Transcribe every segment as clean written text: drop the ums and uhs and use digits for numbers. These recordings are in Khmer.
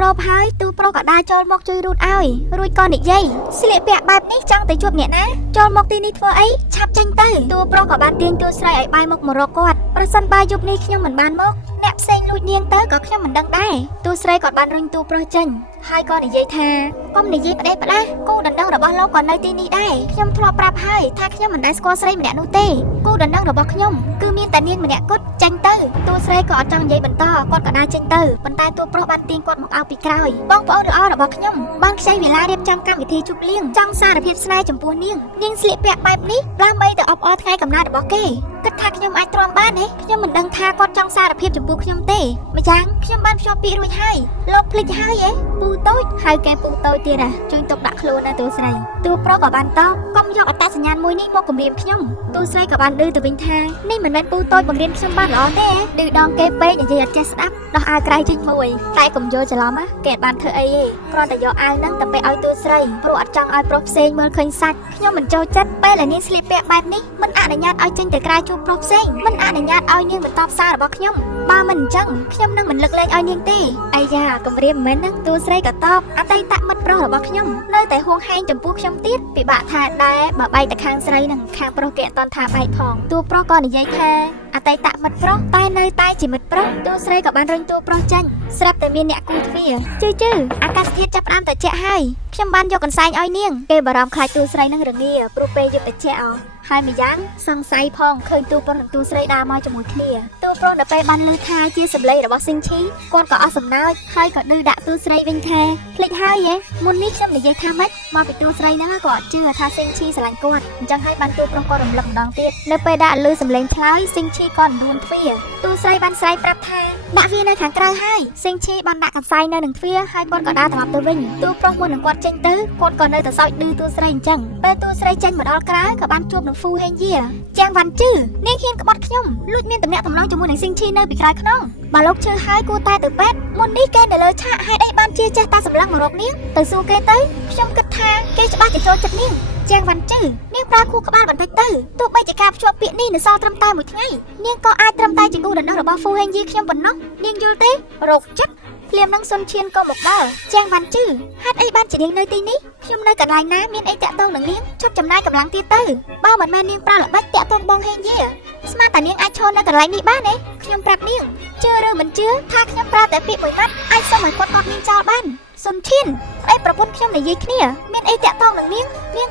រ៉ូបហើយទូប្រុសក៏ដើរចូលមកជួយរូតឲ្យរួចក៏និយាយស្លៀកពាក់បែបនេះចង់ទៅជួបអ្នកណាចូលមកទីនេះធ្វើអីឆាប់ចេញទៅទូប្រុសក៏បានទាញទូស្រីឲ្យបាយមុខមករកគាត់ប្រសិនបើយប់នេះខ្ញុំមិនបានមកអ្នកផ្សេងលួចនាងទៅក៏ខ្ញុំមិនដឹងដែរទូស្រីក៏បានរុញទូប្រុសចេញហើយក៏និយាយថាកុំនិយាយផ្ដេសផ្ដាសគូដណ្ដឹងរបស់លោកក៏នៅទីនេះដែរខ្ញុំធ្លាប់ប្រាប់ហើយថាខ្ញុំមិនដែលស្គាល់ស្រីម្នាក់នោះទេគូដណ្ដឹងរបស់ខ្ញុំគឺមានតែនាងម្នាក់គត់ចេញទៅទូស្រីក៏អត់ចង់និយាយបន្តគាត់ក៏ដើរចេញទៅប៉ុន្តែទូប្រុសបានទាញគាត់មកអោបពីក្រោយបងប្អូនល្អរបស់ខ្ញុំបានខ្ចីវេលារៀបចំកម្មវិធីជប់លៀងចង់សារភាពស្នេហ៍ចំពោះនាងស្លៀកពាក់បែបនេះដើម្បីទៅអបអរថ្ងៃកំណើតរបស់គេគិតថាខ្ញុំអាចទ្រាំបានទេខ្ញុំមិនដឹងថាគាត់ចង់សារភាពចំពោះខ្ញុំទេម្យ៉ាងខ្ញុំបានភ្ជាប់ពាក្យរួចហើយលោកភ្លេចហើយហ៎ពូតូចហៅគេពូតូចទៀតជួយទុកដាក់ខ្លួនណាទូស្រីទូប្រុសក៏បានតបកុំយកអត្តសញ្ញាណមួយនេះមកគំរាមខ្ញុំទូស្រីក៏បានឌឺទៅវិញថានេះមិនមែនពូតូចបង្រៀនខ្ញុំបានល្អទេឌឺដងគេពេកនិយាយអត់ចេះស្ដាប់ដោះអាវក្រៅចេញមួយតែកុំយល់ច្រឡំគេអត់បានធ្វើអីទេគ្រាន់តែយកអាវហ្នឹងទៅពេលឲ្យទូស្រីព្រោះអត់ចង់ឲ្យប្រុសផ្សេងមើលឃើញសាច់ខ្ញុំមិនចូលចិត្តពេលដែលនាងស្លៀកពាក់បែបនេះមិនអនុញ្ញាតឲ្យចេញទៅក្រៅជួបប្រុសផ្សេងមិនអនុញ្ញាតឲ្យនាងបន្តសាររបស់ខ្ញុំបើមិនអញ្ចឹងខ្ញុំនឹងមិនលើកលែងឲ្យនាងទេអាយ៉ាគំរាមមិនមែនហ្នឹងទូស្រីក៏តបអតីតមិត្តប្រុសរបស់ខ្ញុំនៅតែហួងហែងចំពោះខ្ញុំទៀតពិបាកថាដែរបើបែកតែខាងស្រីនិងខាងប្រុសគេអត់តន់ថាបែកផងទូប្រុសក៏និយាយថាអតីតមិត្តប្រុសតែនៅតែជាមិត្តប្រុសទូស្រីក៏បានរុញទូប្រុសចេញស្រាប់តែមានអ្នកគូទ្វារជឺអាកាសធាតុចាប់ផ្ដើមត្រជាក់ហើយខ្ញុំបានយកកន្សែងឲ្យនាងគេបារម្ភខ្លាចទូស្រីនឹងរងាព្រោះពេលយប់ត្រជាក់ហើយម្យ៉ាងសង្ស័យផងឃើញទូប្រុសនិងទូស្រីដើរមកជាមួយគ្នាទូប្រុសនៅពេលបានឮថាជាសម្លេងរបស់ស៊ីងឈីគាត់ក៏អស់សំណើចហើយក៏ឌឺដាក់ទូស្រីវិញថាភ្លេចហើយហ៎មុននេះខ្ញុំនិយាយថាម៉េចមកពីទូស្រីហ្នឹងក៏អត់ជឿថាស៊ីងឈីស្រឡាញ់គាត់អញ្ចឹងហើយបានទូប្រុសក៏រំលឹកម្ដងទៀតនៅពេលដាក់ឮសម្លេងឆ្លើយស៊ីងឈីក៏ដួលទ្វារទូស្រីបានស្រែកប្រាប់ថាដាក់វានៅខាងក្រៅហើយស៊ីងឈីបានដាក់កន្សែងនៅនឹងទ្វារហើយគាត់ក៏ដើរត្រឡប់ទៅវិញទូប្រុសមុននឹងគាត់ចេញទៅគាត់ក៏នៅតែសើចឌឺទូស្រីអញ្ចឹងពេលទូស្រីចេញមកដល់ក្រៅក៏បានជួបនឹងហ្វូហេងយាជាងវ៉ាន់ជឺនាងហ៊ានក្បត់ខ្ញុំលួចមានតំណែងតំណងជាមួយនឹងស៊ីងឈីនៅពីក្រោយខ្នងបើលោកជឿហើយគួរតែទៅពេទ្យមុននេះគេនៅលើឆាកហេតុអីបានជាចេះតែសម្លឹងមករកនាងទៅសួរគេទៅខ្ញុំគិតថាគេច្បាស់ជាចូលចិត្តនាងជាងវ៉ាន់ជឺនាងប្រើខួរក្បាលបន្តិចទៅទោះបីជាការភ្ជាប់ពាក្យនេះនៅសល់ត្រឹមតែមួយថ្ងៃនាងក៏អាចត្រឹមតែជាគូដណ្ដឹងរបស់ហ្វូហេងយាខ្ញុំប៉ុណ្ណោះនាងយល់ទេរោគចិត្តភ្លាមនឹងសុនឈៀនក៏មកដល់ជាងវ៉ាន់ជឺហេតុអីបានជានាងនៅទីនេះខ្ញុំនៅកន្លែងណាមានអីតាក់ទងនឹងនាងឈប់ចំណាយកម្លាំងទៀតទៅបើមិនមែននាងប្រើល្បិចតាក់ទងបងហេងយាស្មានតែនាងអាចឈរនៅកន្លែងនេះបានទេខ្ញុំប្រាប់នាងជឿឬមិនជឿថាខ្ញុំប្រើតែពាក្យមួយម៉ាត់អាចសុំឲ្យគាត់នាងចោលបានសុនឈៀនប្តីប្រពន្ធខ្ញុំនិយាយគ្នាមានអីតាក់ទងនឹងនាង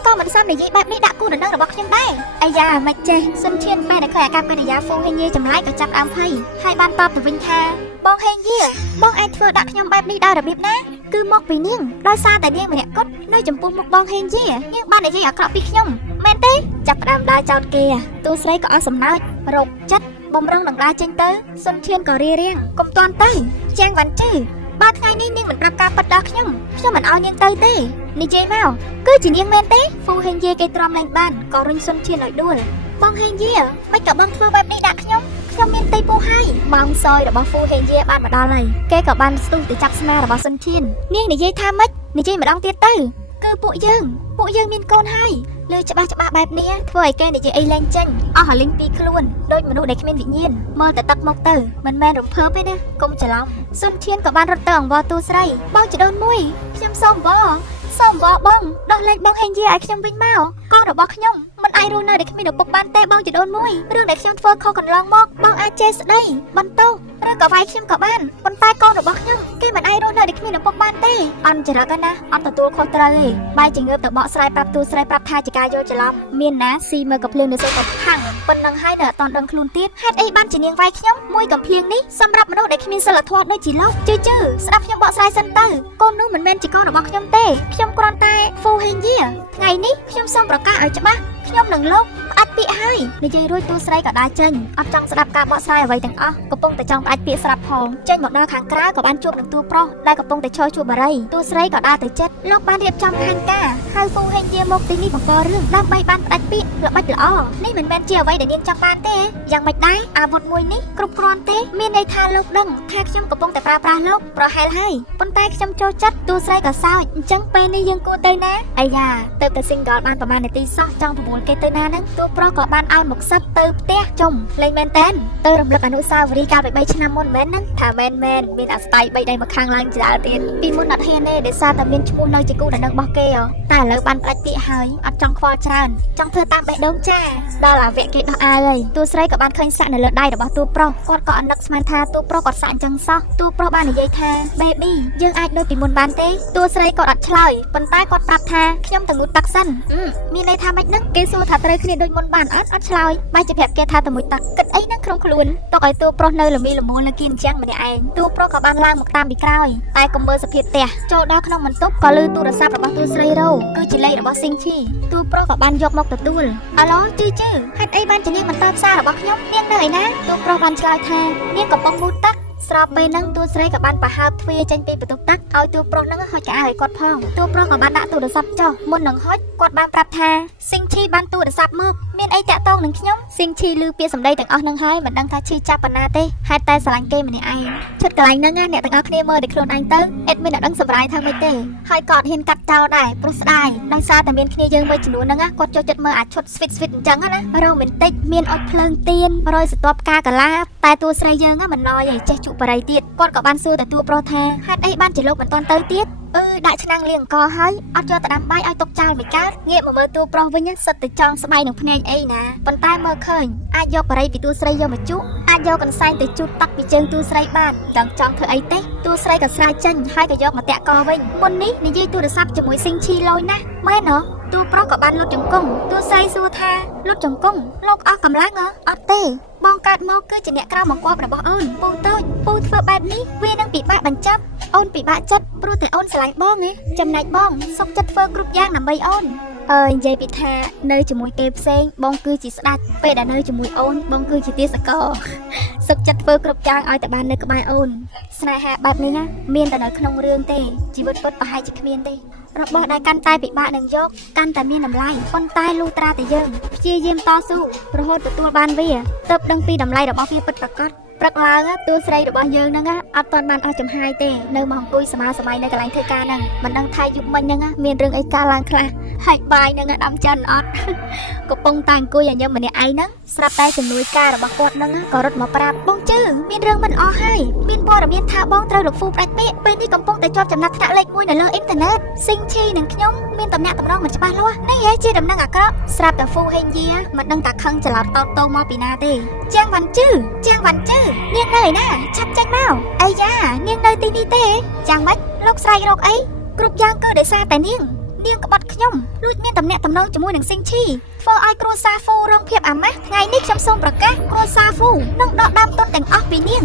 ក៏មិនសមនិយាយបែបនេះដាក់គូដណ្ដឹងរបស់ខ្ញុំដែរអាយ៉ាមិនចេះសុនឈៀនពេលដែលឃើញអាកប្បកិរិយាហ្វូហេងយាចម្លែកក៏ចាប់ដើមភ័យហើយបានតបទៅវិញថាបងហេងយាបងអាចធ្វើដាក់ខ្ញុំបែបនេះដោយរបៀបណាគឺមកពីនាងដោយសារតែនាងម្នាក់គត់នៅចំពោះមុខបងហេងយានាងបាននិយាយអាក្រក់ពីខ្ញុំមែនទេចាប់ដើមដើរចោតគេទូស្រីក៏អស់សំណើចរោគចិត្តបំរុងនឹងដើរចេញទៅសុនឈៀនក៏រៀបរៀងកុំតាន់ទៅជាងវ៉ាន់ជឺបើថ្ងៃនេះនាងមិនប្រាប់ការពិតដល់ខ្ញុំមិនឲ្យនាងទៅទេនិយាយមកគឺជានាងមែនទេហ្វូហេងយាគេទ្រាំលែងបានក៏រុញសុនឈៀនឲ្យដួលបងហេងយាមិនក៏បងធ្វើបែបនេះដាក់ខ្ញុំមានទីពូហើយម៉ោងសយរបស់ហ្វូហេងយាបានមកដល់ហើយគេក៏បានស្ទុះទៅចាប់ស្មារបស់សុនឈៀននាងនិយាយថាម៉េចនិយាយម្ដងទៀតទៅគឺពួកយើងមានកូនហើយលើច្បាស់បែបនេះធ្វើឲ្យគេនិយាយអីលែងចេញអស់រលីងពីខ្លួនដូចមនុស្សដែលគ្មានវិញ្ញាណមើលតែទឹកមកទៅមិនមែនរំភើបទេណាកុំច្រឡំសុនឈៀនក៏បានរត់ទៅអង្វរទូស្រីបងចដូនមួយខ្ញុំសូមអង្វរបងដោះលែងបងហេងយាឲ្យខ្ញុំវិញមកកូនរបស់ខ្ញុំមិនអាចរស់នៅដែលគ្មានឪពុកបានទេបងចដូនមួយរឿងដែលខ្ញុំធ្វើខុសកន្លងមកបងអាចចេះស្ដីបន្ទោសឬក៏វាយខ្ញុំក៏បានប៉ុន្តែកូនរបស់ខ្ញុំគេមិនអាចរស់នៅដែលគ្មានឪពុកបានទេអន់ចរិតណាអត់ទទួលខុសត្រូវទេបែរជាងើបទៅបកស្រាយប្រាប់ទូស្រីប្រាប់ថាជាការយល់ច្រឡំមានណាស៊ីមើលកំភ្លៀងនៅសូវក៏ខាងប៉ុណ្ណឹងហើយនៅអត់តន់ដឹងខ្លួនទៀតហេតុអីបានជានាងវាយខ្ញុំមួយកំភ្លៀងនេះសម្រាប់មនុស្សដែលគ្មានសិលធម៌ដូចជាលោកជឿស្ដាប់ខ្ញុំបកស្រាយសិនទៅកូននោះមិនមែនជាកូនរបស់ខ្ញុំទេខ្ញុំគ្រាន់តែហ្វូហេងយាថ្ងៃនេះខ្ញុំសូមប្រកាសឲ្យច្បាស់ខ្ញុំនឹងលោកផ្ដាច់ពាក្យហើយនិយាយរួចទូស្រីក៏ដើរចេញអត់ចង់ស្ដាប់ការបកស្រាយអ្វីទាំងអស់កំពុងតែចង់ផ្ដាច់ពាក្យស្រាប់ផងចេញមកដល់ខាងក្រៅក៏បានជួបនឹងទូប្រុសដែលកំពុងតែឈរជួបបារីទូស្រីក៏ដើរទៅចិត្តលោកបានរៀបចំផែនការហៅហ្វូហេងយាមកទីនេះបង្ករឿងដើម្បីបានផ្ដាច់ពាក្យល្បិចល្អនេះមិនមែនជាអ្វីដែលនាងចង់បានទេយ៉ាងម៉េចដែរអាវុធមួយនេះគ្រប់គ្រាន់ទេមានន័យថាលោកដឹងថាខ្ញុំកំពុងតែប្រើប្រាស់លោកប្រហែលហើយប៉ុន្តែខ្ញុំចូលចិត្តទូស្រីក៏សើចអញ្ចឹងពេលនេះយើងគួរទៅណាអាយ៉ាទៅតែ single បានប្រហែលនាទីសោះចង់ប្រមូលគេទៅណាហ្នឹងទូ ប្រុសក៏បានឲ្យមកសឹកទៅផ្ទះចុំលេងមែនតែនទៅរំលឹកអនុស្សាវរីយ៍កាលពី3ឆ្នាំមុនមែនហ្នឹងថាមែនមានអាស្តៃ3ដៃមកខាងឡើងច្រើនទៀតពីមុនអត់ហ៊ានទេដោយសារតែមានឈ្មោះនៅជាគូដណ្ដឹងរបស់គេតែឥឡូវបានផ្ដាច់ពាក្យហើយអត់ចង់ខ្វល់ច្រើនចង់ធ្វើតាមបេះដូងចាដល់អាវៈគេដោះអាវហើយតួស្រីក៏បានឃើញសាក់នៅលើដៃរបស់តួប្រុសគាត់ក៏អនឹកស្មានថាតួប្រុសគាត់សាក់អញ្ចឹងសោះតួប្រុសបាននិយាយថា baby យើងអាចដូចពីមុនបានទេតួស្រីក៏អត់ឆ្លើយប៉ុន្តែគាត់ប្រាប់ថាខ្ញុំទៅងូតទឹកសិនមានន័យថាម៉េចហ្នឹងគេសួរថាត្រូវគ្នាដូចមុនបានអត់ឆ្លើយបែរជាប្រាប់គេថាទៅមួយទឹកគិតអីហ្នឹងក្នុងខ្លួនទុកឲ្យតួប្រុសនៅល្មីល្មូលនៅគៀនជាងម្នាក់ឯងតួប្រុសក៏បានឡើងមកតាមពីក្រោយតែកុំមើលសភាពផ្ទះចូលដល់ក្នុងបន្ទប់ក៏ឮទូរស័ព្ទរបស់តួស្រីរោគឺជាលេខរបស់ស៊ីងឈីតួប្រុសក៏បានយកមកទទួលអាឡូជឺហេតុអីបានជានាងបន្តសាររបស់ខ្ញុំនាងនៅឯណាតួប្រុសបានឆ្លើយថានាងកំពុងងូតទឹកស្របពេលហ្នឹងតួស្រីក៏បានប្រហើបទ្វារចេញពីបន្ទប់ទឹកឲ្យតួប្រុសហ្នឹងហុចកៅអៅឲ្យគាត់ផងតួប្រុសក៏បានដាក់ទូរស័ព្ទចុះមុននឹងហុចគាត់បានប្រាប់ថាស៊ីងឈីបានទូរស័ព្ទមកមានអីតាក់ទងនឹងខ្ញុំស៊ីងឈីឮពាក្យសម្ដីទាំងអស់ហ្នឹងហើយមិនដឹងថាឈីចាប់ប៉ុណ្ណាទេហេតុតែស្រឡាញ់គេម្នាក់ឯងឈុតកន្លែងហ្នឹងអ្នកទាំងអស់គ្នាមើលតែខ្លួនឯងទៅអេដមានអត់ដឹងសម្រាយថាម៉េចទេហើយក៏អត់ហ៊ានកាត់ចោលដែរព្រោះស្ដាយដោយសារតែមានគ្នាយើងមួយចំនួនហ្នឹងគាត់ចូលចិត្តមើលអាឈុតស្វីតអញ្ចឹងណារ៉ូមែនទិកមានអុចភ្លើងទៀនរយសន្ទាប់ផ្កាកាឡាតែតួស្រីយើងមិនណយឯចេះជក់បរិយទៀតគាត់ក៏បានសួរតែតួប្រុសថាហេតុអីបានជាលោកមិនទាន់ទៅទៀតដាក់ឆ្នាំងលាងអង្គហើយអត់យកទៅដាំបាយឲ្យទុកចោលមិនកើតងាកមកមើលតួប្រុសវិញសិតតែចង់ស្បៃនឹងភ្នែកអីណាប៉ុន្តែមើលឃើញអាចយកបរិយពីតួស្រីយកមកជក់អាចយកកន្សែងទៅជូតទឹកពីជើងតួស្រីបានចង់ធ្វើអីទេតួស្រីក៏ស្រាយចេញហើយក៏យកមកតាក់កវិញមុននេះនិយាយទូរស័ព្ទជាមួយស៊ីងឈីលយណាស់មែនហ៎តួប្រុសក៏បានលុតជង្គង់តួស្រីសួរថាលុតជង្គង់លោកអស់កម្លាំងអត់ទេបងកើតមកគឺជាអ្នកក្រៅបង្គាប់របស់អូនពូតូចពូធ្វើបែបនេះវានឹងពិបាកបញ្ចប់អូនពិបាកចិត្តព្រោះតែអូនស្រឡាញ់បងណាចំណែកបងសុខចិត្តធ្វើគ្រប់យ៉ាងដើម្បីអូននិយាយពីថានៅជាមួយគេផ្សេងបងគឺជាស្ដេចពេលដែលនៅជាមួយអូនបងគឺជាទាសករសុខចិត្តធ្វើគ្រប់យ៉ាងឲ្យតែបាននៅក្បែរអូនស្នេហាបែបនេះណាមានតែនៅក្នុងរឿងទេជីវិតពិតប្រហែលជាគ្មានទេរបស់ដែលកាន់តែពិបាកនឹងយកកាន់តែមានតម្លៃប៉ុន្តែលុះត្រាតែយើងព្យាយាមតស៊ូរហូតទទួលបានវាទើបដឹងពីតម្លៃរបស់វាពិតប្រាកដព្រឹកឡើងតួស្រីរបស់យើងហ្នឹងអត់ទាន់បានអស់ចំហាយទេនៅមកអង្គុយសម័យនៅកន្លែងធ្វើការហ្នឹងមិនដឹងថាយប់មិញហ្នឹងមានរឿងអីកើតឡើងខ្លះហើយបាយហ្នឹងដាំចិនអត់កំពុងតែអង្គុយឲ្យញឹមម្នាក់ឯងហ្នឹងស្រាប់តែជំនួយការរបស់គាត់ហ្នឹងក៏រត់មកប្រាប់បងជឺមានរឿងមិនអស់ហើយមានព័ត៌មានថាបងត្រូវលោកហ្វូផ្ដាច់ពាក្យពេលនេះកំពុងតែជាប់ចំណាត់ថ្នាក់លេខ1នៅលើអ៊ីនធឺណិតស៊ីងឈីនិងខ្ញុំមានតំណែងតម្រង់មិនច្បាស់លាស់នេះហេជាដំណឹងអាក្រក់ស្រាប់តែហ្វូហេងយាមិនដឹងតាខឹងច្រឡោតតោតមកពីណាទេជាងវ៉ាន់ជឺនាងនៅឯណាឆាប់ចេញមកអីយ៉ានាងនៅទីនេះទេយ៉ាងម៉េចលោកស្រែករកអីគ្រប់យ៉ាងគឺដោយសារតែនាងក្បត់ខ្ញុំលួចមានតំណែងតំណងជាមួយនឹងស៊ីងឈីធ្វើឲ្យគ្រួសារហ្វូរងភាពអាម៉ាស់ថ្ងៃនេះខ្ញុំសូមប្រកាសគ្រួសារហ្វូនឹងដកដើមទុនទាំងអស់ពីនាង